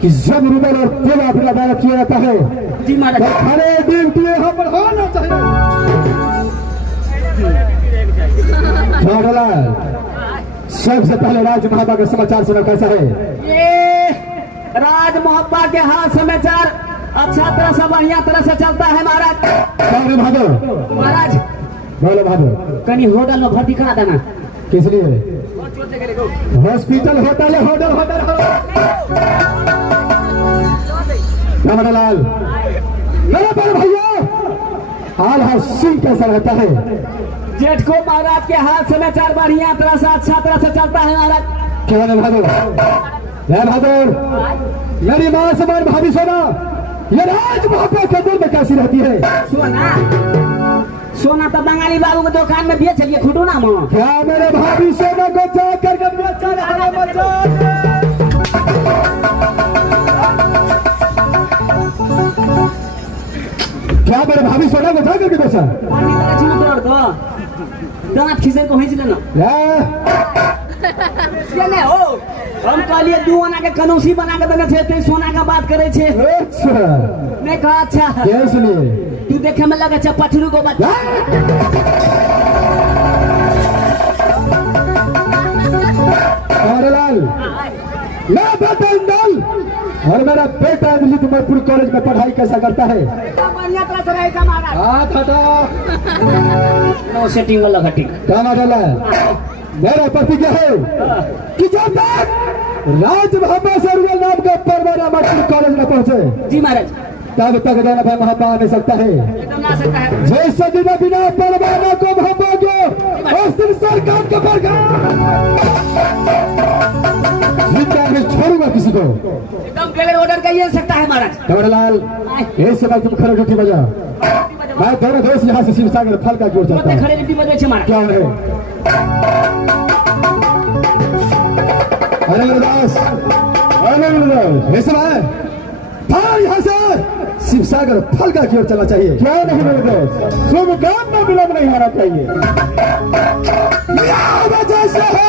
कि जब रुबल और तेल अपना दायरा किया जाता है जी महाराज। हरे दिन की यहाँ पर होना चाहिए। सबसे पहले राज महाबा का समाचार सुना, कैसा है? ये राज मोहब्बा के हाथ समाचार अच्छा तरह से बढ़िया तरह से चलता है महाराज। भादो महाराज बोलो भादो, कहीं होटल में भर्ती करा देना। किस लिए? हॉस्पिटल होटल होटल होटल लाल मेरे बड़े भैया हाल हाल सिंह कैसा रहता है? जेठ को महाराज के हाथ समाचार बढ़िया तरह से अच्छा तरह से चलता है महाराज। क्या बहादुर बहादुर मेरी माँ समान भाभी सोना, ये राज मोहब्बत के दिल में कैसी रहती है? सोना सोना तो बंगाली बाबू के दुकान में बेच लिए खुटूना में। क्या मेरे भाभी सोना को जा करके क्या मेरे भाभी सोना को जा करके बेचा? दांत खींचे को हिंच लेना नहीं हो। हम कहलिए दू आना के कनौसी बना के देने थे, ते सोना का बात करे छे। अच्छा मैं कहा अच्छा इसलिए तू देखे में लगे छे पठरू को बच्चा। लाल मैं बतंदल और मेरा बेटा लितमपुर कॉलेज में पढ़ाई कैसा करता है? बढ़िया तरह से रहेगा महाराज। हाथ हटा नो सेटिंग वाला घटिंग मेरा पति क्या है कि जब तक राज महाबा से नाम का परवाना मटपुर कॉलेज में पहुंचे जी महाराज तब तक जाना भाई महाबा आ नहीं सकता है। एकदम ना सकता है। जैसे दिन बिना परवाना को महाबा को उस दिन सरकार के मैं छोड़ूंगा किसी को। एकदम बगैर ऑर्डर का ये सकता है महाराज। लाल इस समय तुम खड़े ड्यूटी बजा, मैं दोनों दोस्त यहाँ से शिवसागर फल का जोड़ जाता हूँ। खड़े ड्यूटी में देखे महाराज। क्या है? अरे गुरुदास इस समय यहाँ से शिवसागर फल का क्यों चलना चाहिए? क्या नहीं मेरे दोस्त, शुभ काम में विलंब नहीं होना चाहिए। वजह से है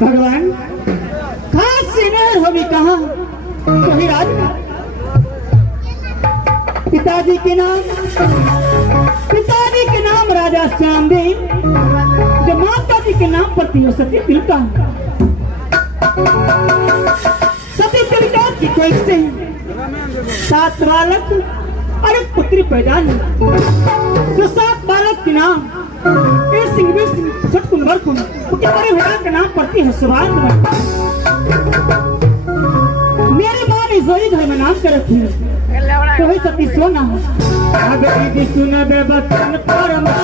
भगवान खास सिनेर हो भी कहा वही राज पिताजी के नाम राजा श्यामदेव, जो माता जी के नाम पर थी सती तिलका। सती तिलका की कोई से 7 बालक और एक पुत्री पैदा हुई, जो 7 बालक के नाम छठकुंबर उनके बड़े भैया के नाम पड़ती है सुभाष। मेरी माँ ने जोरी घर में नाम कर रखी तो वही सती सोना अगर सुन बे बचन परमा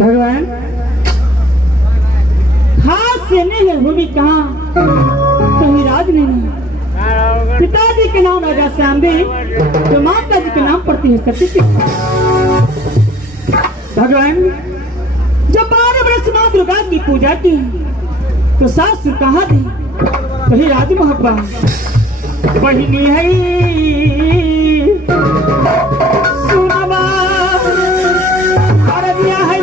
भगवान हाथ से नहीं है वो भी कहा कहीं राज नहीं। पिताजी के नाम राजा श्यामदेव, जो माता जी के नाम पड़ती है सती। भगवान जब 12 वर्ष माँ दुर्गा की पूजा की तो सास कहा थी वही राज मोहब्बा बहिनी है सुनवा अरबिया है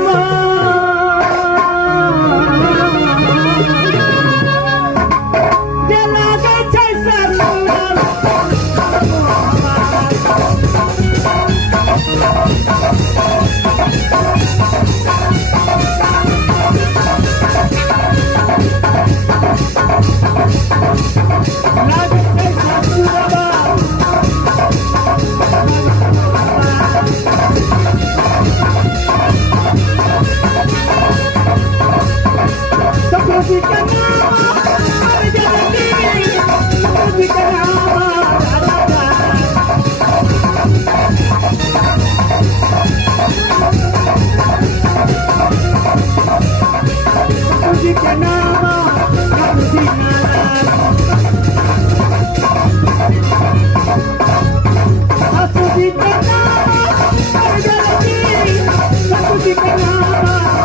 का नाम पर जलती सतुजी का नाम राजा सतुजी का नाम सतुजी सतुजी का नाम पर जलती सतुजी का नाम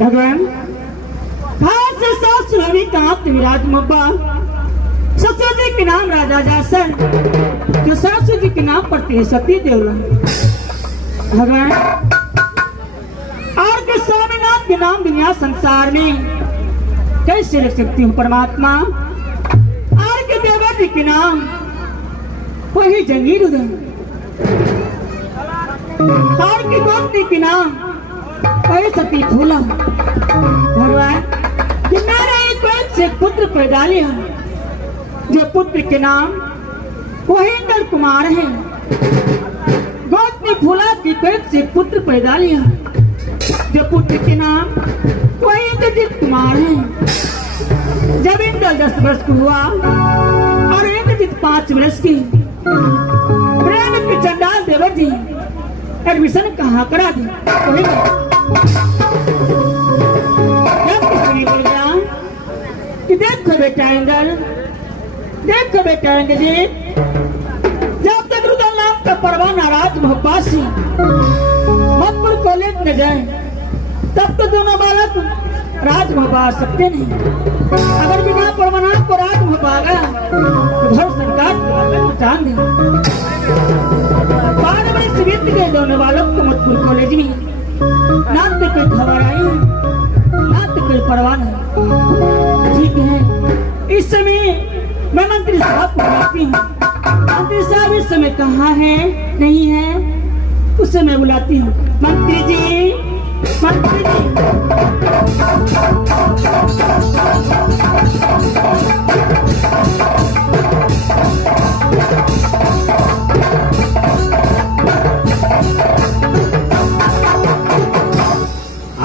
भगवान हाथ से सास रवि कांत विराज मब्बा ससुर जी के नाम राजा जासन जो सासू जी के नाम पर थे सती देवला भगवान और के स्वामीनाथ के नाम दुनिया संसार में कैसे रख सकती हूँ परमात्मा और के देवा जी के नाम वही जंगीर उदय और की गोपनी के नाम वही सती फूला भगवान कि मेरे एक पेट से पुत्र पैदा लिया जो पुत्र के नाम वही इंद्र कुमार है गौतमी फूला की पेट से पुत्र पैदा लिया जो पुत्र के नाम वही इंद्रजीत कुमार है जब इंद्र 10 वर्ष का हुआ और इंद्रजीत 5 वर्ष की प्रेम के चंडाल देवर जी एडमिशन कहाँ करा दी वही कि देखो बेटा इंद्र देखो बेटा इंद्र जी जब तक रुदल नाम का परवाना राज महबासी मकबूल कॉलेज में जाए तब तो दोनों बालक राज महबा सकते नहीं अगर बिना परवाना को राज महबागा तो घर सरकार जान दे 12 वर्ष बीत गए दोनों बालक को मकबूल कॉलेज में ना तो कोई खबर आई ना तो कोई परवाना ठीक है इस समय मैं मंत्री साहब को बुलाती हूँ मंत्री साहब इस समय कहाँ है नहीं है उस समय बुलाती हूँ मंत्री जी मंत्री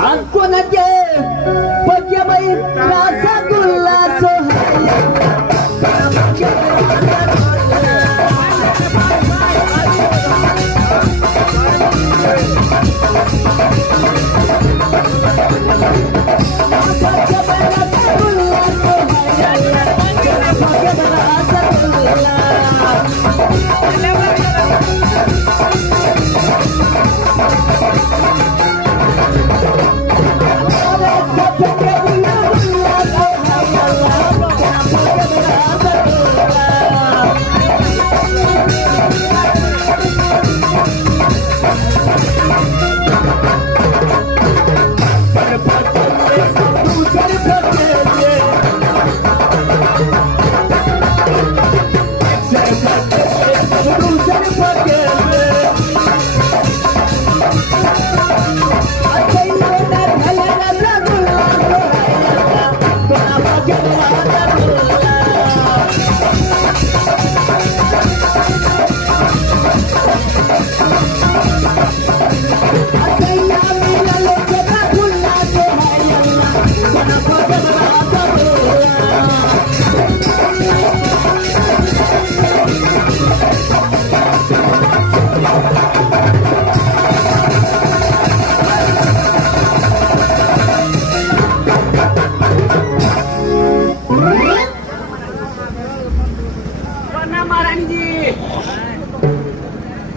आपको न के पक्या भाई रसगुल्ला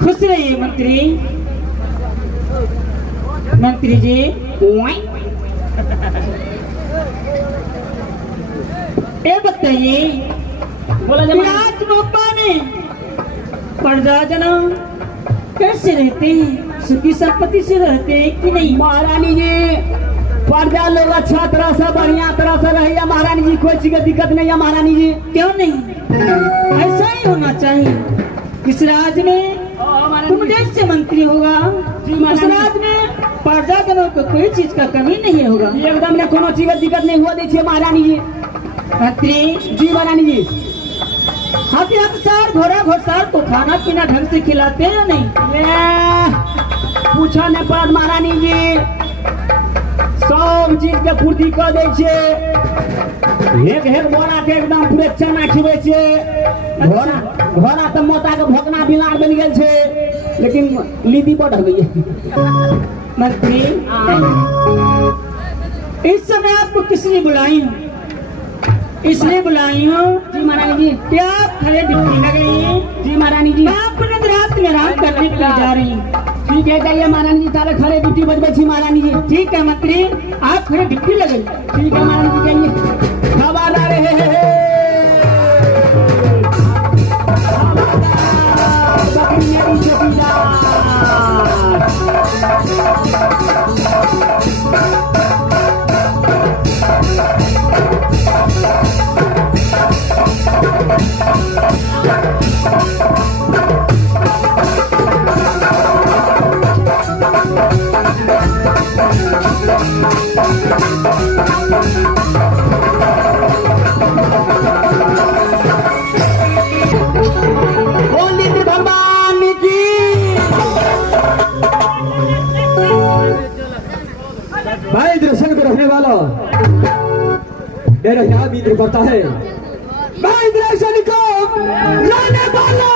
खुश रहिए मंत्री मंत्री जी ये बताइए बोला जब आज बाबा ने प्रजा जना कैसे रहते हैं सुखी संपत्ति से रहते हैं कि नहीं महारानी जी प्रजा लोग अच्छा तरह से बढ़िया तरह से रहिए महारानी जी कोई चीज की दिक्कत नहीं है महारानी जी क्यों नहीं ऐसा ही होना चाहिए इस राज्य में तुम जैसे मंत्री होगा जी उस महारानी राज में प्रजाजनों को कोई चीज का कमी नहीं होगा। एकदम ने कोनो चीज का दिक्कत नहीं हुआ देखिए महारानी जी। मंत्री जी महारानी जी। हाथी हथियार घोड़ा घोड़सार को खाना पीना ढंग से खिलाते हैं या नहीं? ये पूछा नहीं पड़त महारानी जी, सब चीज के पूर्ति कर दे छे। एक एक बोरा के एकदम पूरे चना खिबै छे। घोड़ा तो मोटा के भोकना बिलार बन गेल छे, लेकिन लीदी पर ढक गई। मंत्री इस समय आपको किसने बुलाई हूँ? इसलिए बुलाई हूँ जी महारानी जी। क्या आप खड़े डिप्टी न गई? जी महारानी जी। मैं आपको रात में आराम करने के लिए जा रही हूँ। ठीक है जाइए महारानी जी, तारे खड़े ड्यूटी बजबे छी महारानी जी। ठीक है मंत्री, आप खड़े डिप्टी लगे। ठीक है महारानी जी जाइए। खबरदार है बकरी मेरी चौकीदार। बोलिए भगवान की। मैं इंद्रसेन को रखने वाला मेरा नाम इंद्र करता है। मैं इंद्रसेन को लाने वाला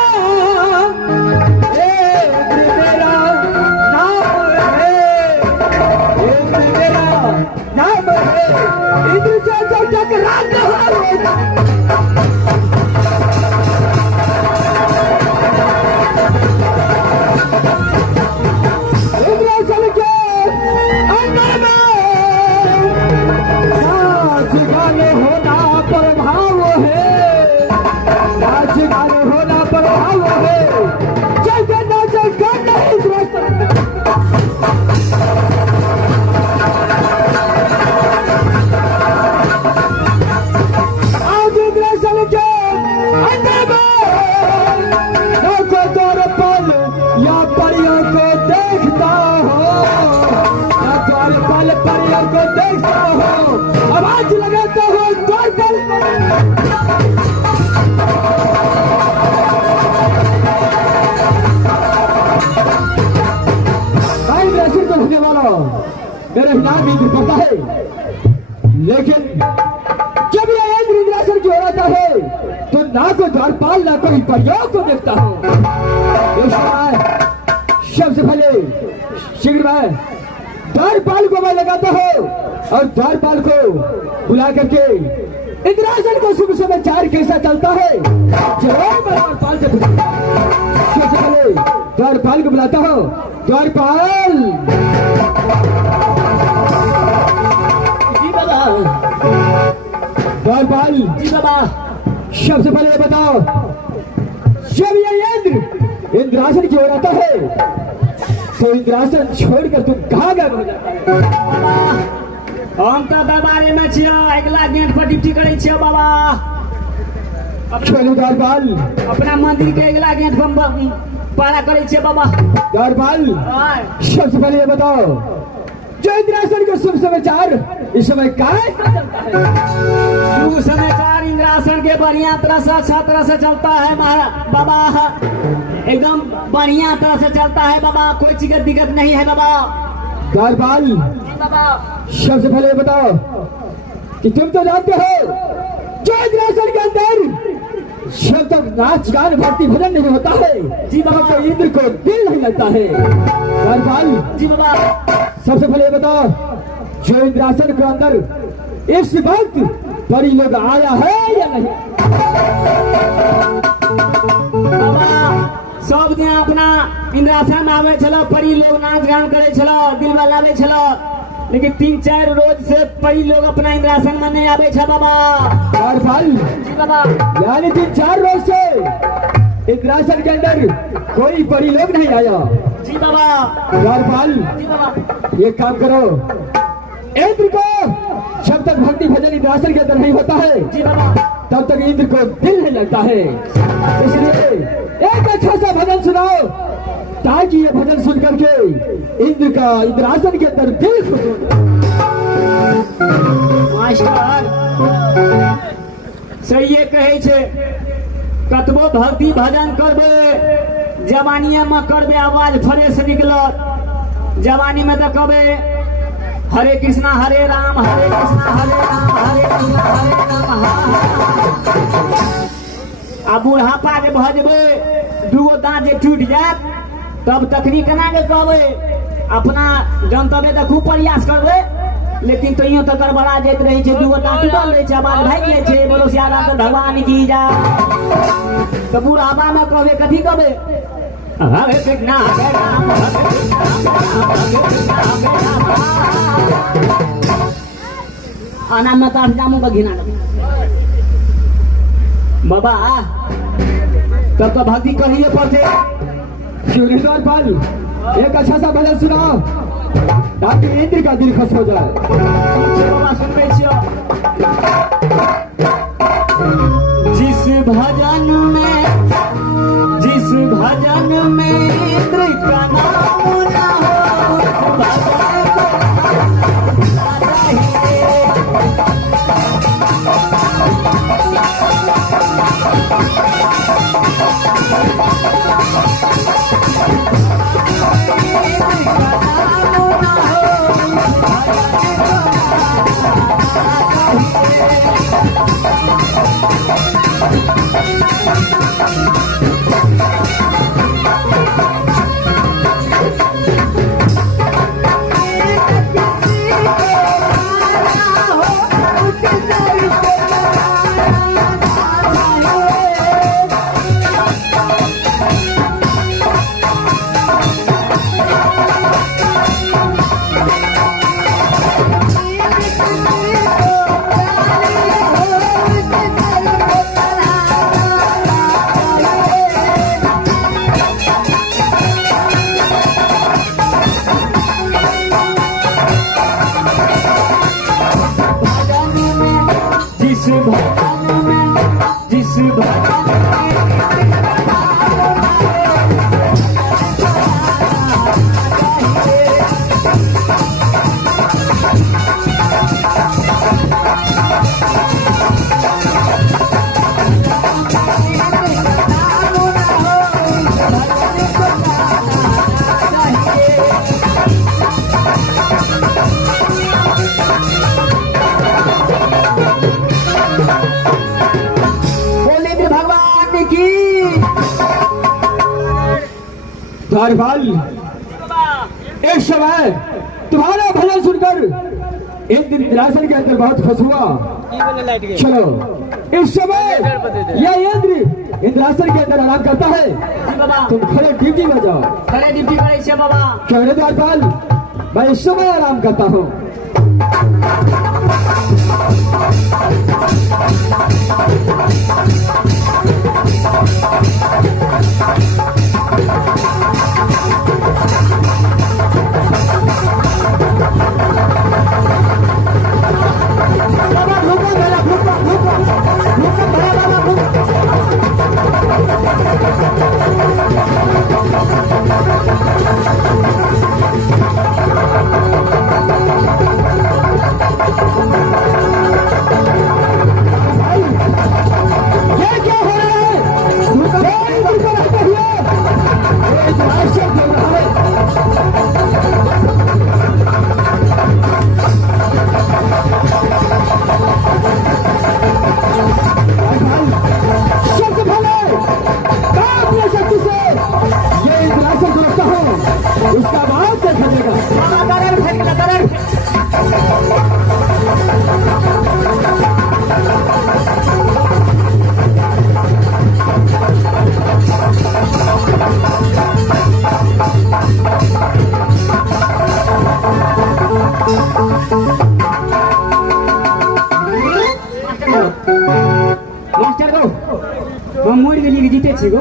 इंद्र मेरा नाम है। इंद्र मेरा नाम है। इंद्र से जब तक राज इंद्रसेन के अंदर में नाच गाने होना प्रभाव है। नाच गाने होना प्रभाव है। जैसे नाच गाना इंद्रसेन आज इंद्रसेन के अंदर में ना को तोर पल या परियों को देखता हो, ना तोर पल परियों को देखता हो। आवाज लगाता हो तोर पल भाई इंद्रसेन को रखने वाला मेरा नाम इंद्र पड़ता है। लेकिन जब ये इंद्र इंद्रासन की होता है तो ना को द्वारपाल ना कोई परियोग को देखता हो। सबसे पहले शीघ्र में द्वारपाल को मैं लगाता हो और द्वारपाल को बुला करके इंद्रासन को शुभ समाचार कैसा चलता है जरूर मैं द्वारपाल से पूछूंगा। सबसे पहले द्वारपाल को बुलाता हूँ। द्वारपाल जी बाबा। द्वारपाल जी बाबा। सबसे पहले ये बताओ, जब ये इंद्रासन की ओर आता है तो इंद्रासन छोड़कर तुम कहाँ गए हो जाता है? हम तो दरबारे में छियो, अगला गेट पर ड्यूटी करे छियो बाबा। चलो द्वारपाल, अपना मंदिर के अगला गेट पर पारा करे छियो बाबा। द्वारपाल सबसे पहले ये बताओ, जो इंद्रासन के शुभ समाचार इस समय कहाँ चलता है? शुभ समाचार इंद्रासन के बढ़िया तरह से अच्छा तरह से चलता है बाबा। एकदम बढ़िया तरह से चलता है बाबा, कोई चीज की दिक्कत नहीं है बाबा। द्वारपाल बाबा सबसे पहले ये बताओ कि तुम तो जानते हो जो इंद्रासन के अंदर जब तक नाच गान भक्ति भजन नहीं होता है जी बाबा, तो इंद्र को दिल नहीं लगता है। द्वारपाल जी बाबा। सबसे पहले ये बताओ, जो इंद्रासन के अंदर इस वक्त परी लोग आया है या नहीं? बाबा सब दिन अपना इंद्रासन में आवे चलो, परी लोग नाच गान करे चलो, दिल लगावे चलो, लेकिन 3-4 रोज से परी लोग अपना इंद्रासन में नहीं आवे छे बाबा। द्वारपाल जी बाबा। यानी 3-4 रोज से इंद्रासन के अंदर कोई परी लोग नहीं आया। जी बाबा। द्वारपाल जी बाबा। ये काम करो, इंद्र को जब तक भक्ति भजन इंद्रासन के अंदर नहीं होता है जी बाबा, तब तक इंद्र को दिल नहीं लगता है। इसलिए एक अच्छा सा भजन सुनाओ ताकि ये भजन सुन करके इंद्र का इंद्रासन के अंदर दिल खुश हो। मास्टर सही कहे छे, कतबो भक्ति भजन करबे जवानी में करबे आवाज फ्रेश निकलत, जवानी में तो कहबे हरे कृष्णा हरे राम हरे कृष्णा हरे राम हरे कृष्णा हरे राम आ बुढ़ापा के भजबे दूगो दांत जे टूट जात तब तखनी केना के कहबे अपना जनतबे तो खूब प्रयास करबे, लेकिन तो यूं तो गड़बड़ा जाइत रही छे, दूगो दांत टूटल रही छे, आवाज भाग जाय छे, बोलो सियाराम तो भगवान की जा। तो बुढ़ापा में कहबे कथी कहबे हरे कृष्णा हरे राम हरे कृष्णा हरे राम। आना में तार जामू का घिना बाबा तब तो भक्ति करिए पड़ते। शिवलिंगोर पाल एक अच्छा सा भजन सुनाओ ताकि इंद्र का दिल खुश हो जाए। बाबा सुन रहे छियो, जिस भजन में इंद्र का नाम ना हो उस भजन को जिस भजन द्वारपाल एक समय तुम्हारा भजन सुनकर इंद्र इंद्रासन के अंदर बहुत खुश हुआ। चलो इस समय यह इंद्र इंद्रासन के अंदर आराम करता है, तुम खड़े ड्यूटी में जाओ। खड़े ड्यूटी करे छे बाबा। क्यों रे द्वारपाल, मैं इस समय आराम करता हूँ। मास्टर को हम मोड़ के लिए जीते छी गो।